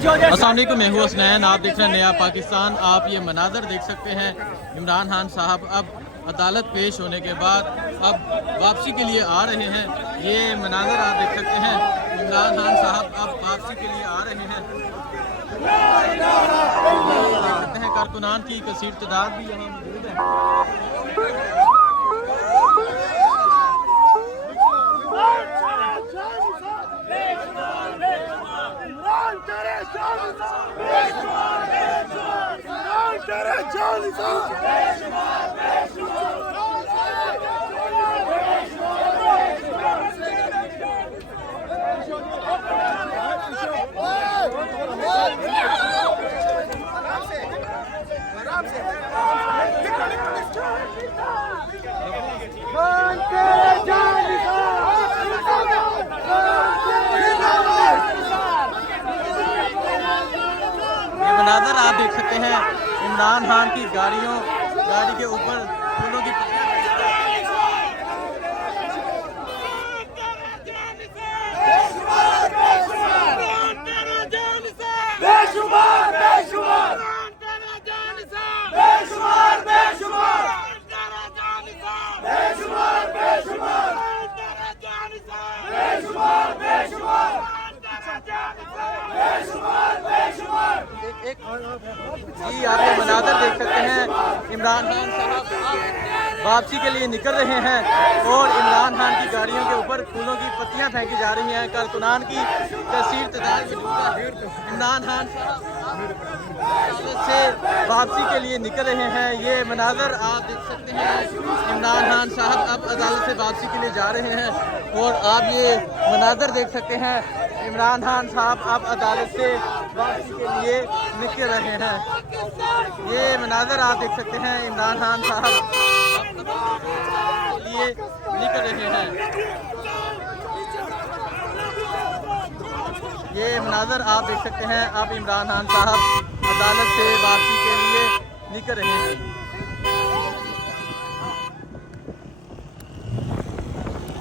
अस्सलाम वालेकुम, मैं हूँ हसनैन। आप देख रहे हैं नया पाकिस्तान। आप ये मनाज़र देख सकते हैं। इमरान खान साहब अब अदालत पेश होने के बाद अब वापसी के लिए आ रहे हैं। ये मनाज़र आप देख सकते हैं। इमरान खान साहब अब वापसी के लिए आ रहे हैं। देख सकते हैं कारकुनान की कसीर तादाद भी यहाँ मौजूद है। ये मनाज़र आप देख सकते हैं। इमरान खान की गाड़ी के ऊपर फूलों की जी आप ये मनाज़र देख सकते हैं। इमरान खान साहब वापसी के लिए निकल रहे हैं और इमरान खान की गाड़ियों के ऊपर फूलों की पत्तियां फेंकी जा रही हैं। कारकुनान की कसीर तादाद मौजूद है। इमरान खान साहब से वापसी के लिए निकल रहे हैं। ये मनाज़र आप देख सकते हैं। इमरान खान साहब अब अदालत से वापसी के लिए जा रहे हैं और आप ये मनाज़र देख सकते हैं। इमरान खान साहब अब अदालत से वापसी के लिए निकल रहे हैं। ये मनाज़र आप देख सकते हैं। इमरान खान साहब के लिए निकल रहे हैं। ये मनाज़र आप देख सकते हैं। अब इमरान खान साहब अदालत से वापसी के लिए निकल रहे हैं।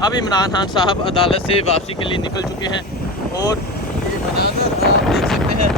अब इमरान खान साहब अदालत से वापसी के लिए निकल चुके हैं और ये मनाज़र आप देख सकते हैं।